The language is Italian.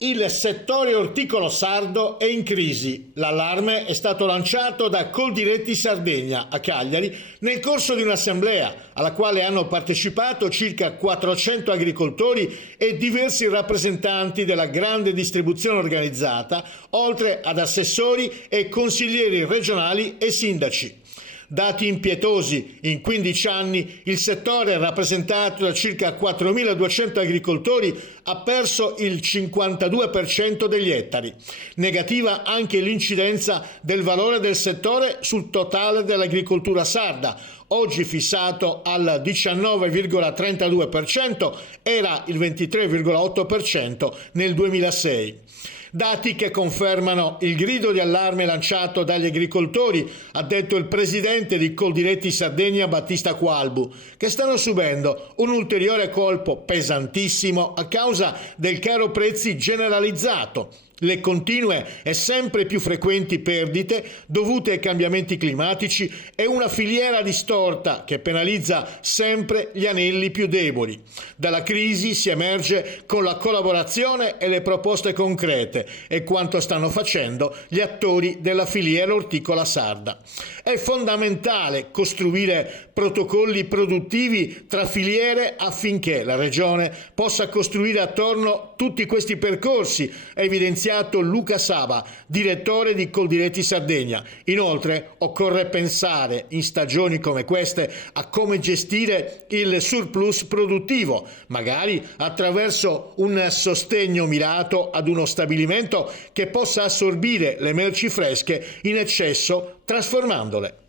Il settore orticolo sardo è in crisi. L'allarme è stato lanciato da Coldiretti Sardegna a Cagliari nel corso di un'assemblea alla quale hanno partecipato circa 400 agricoltori e diversi rappresentanti della grande distribuzione organizzata, oltre ad assessori e consiglieri regionali e sindaci. Dati impietosi: in 15 anni il settore, rappresentato da circa 4.200 agricoltori, ha perso il 52% degli ettari. Negativa anche l'incidenza del valore del settore sul totale dell'agricoltura sarda, oggi fissato al 19,32%, era il 23,8% nel 2006. Dati che confermano il grido di allarme lanciato dagli agricoltori, ha detto il presidente di Coldiretti Sardegna Battista Qualbu, che stanno subendo un ulteriore colpo pesantissimo a causa del caro prezzi generalizzato, le continue e sempre più frequenti perdite dovute ai cambiamenti climatici e una filiera distorta che penalizza sempre gli anelli più deboli. Dalla crisi si emerge con la collaborazione e le proposte concrete e quanto stanno facendo gli attori della filiera orticola sarda. È fondamentale costruire protocolli produttivi tra filiere affinché la Regione possa costruire attorno tutti questi percorsi, ha evidenziato Luca Saba, direttore di Coldiretti Sardegna. Inoltre occorre pensare in stagioni come queste a come gestire il surplus produttivo, magari attraverso un sostegno mirato ad uno stabilimento che possa assorbire le merci fresche in eccesso trasformandole.